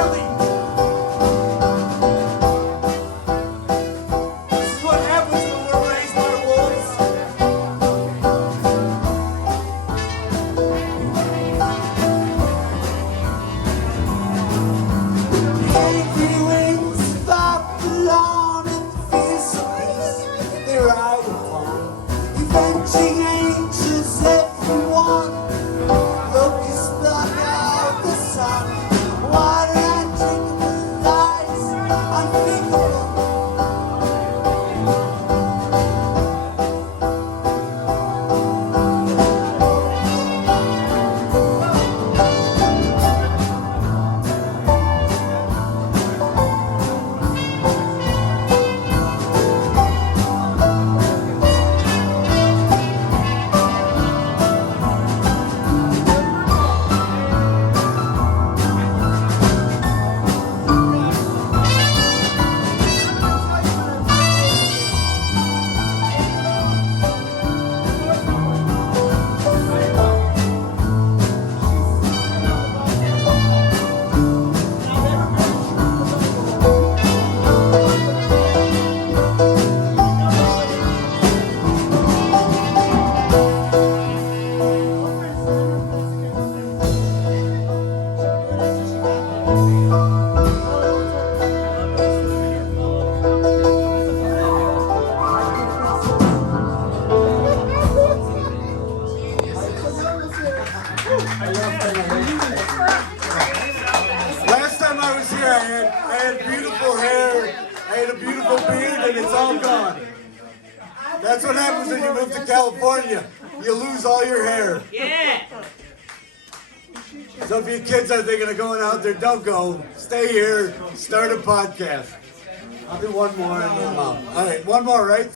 Valley. This is what happens when we're raised by wolves. The angry winds flop along and the fierce breeze they ride upon. The avenging angels, everyone. Locusts block out the sun. Water and drinkable lies unthinkable. Last time I was here, I had beautiful hair, I had a beautiful beard, and it's all gone. That's what happens when you move to California. You lose all your hair. Yeah. So if your kids are thinking of going out there, don't go. Stay here, start a podcast. I'll do one more and then I'm out. All right, one more, right?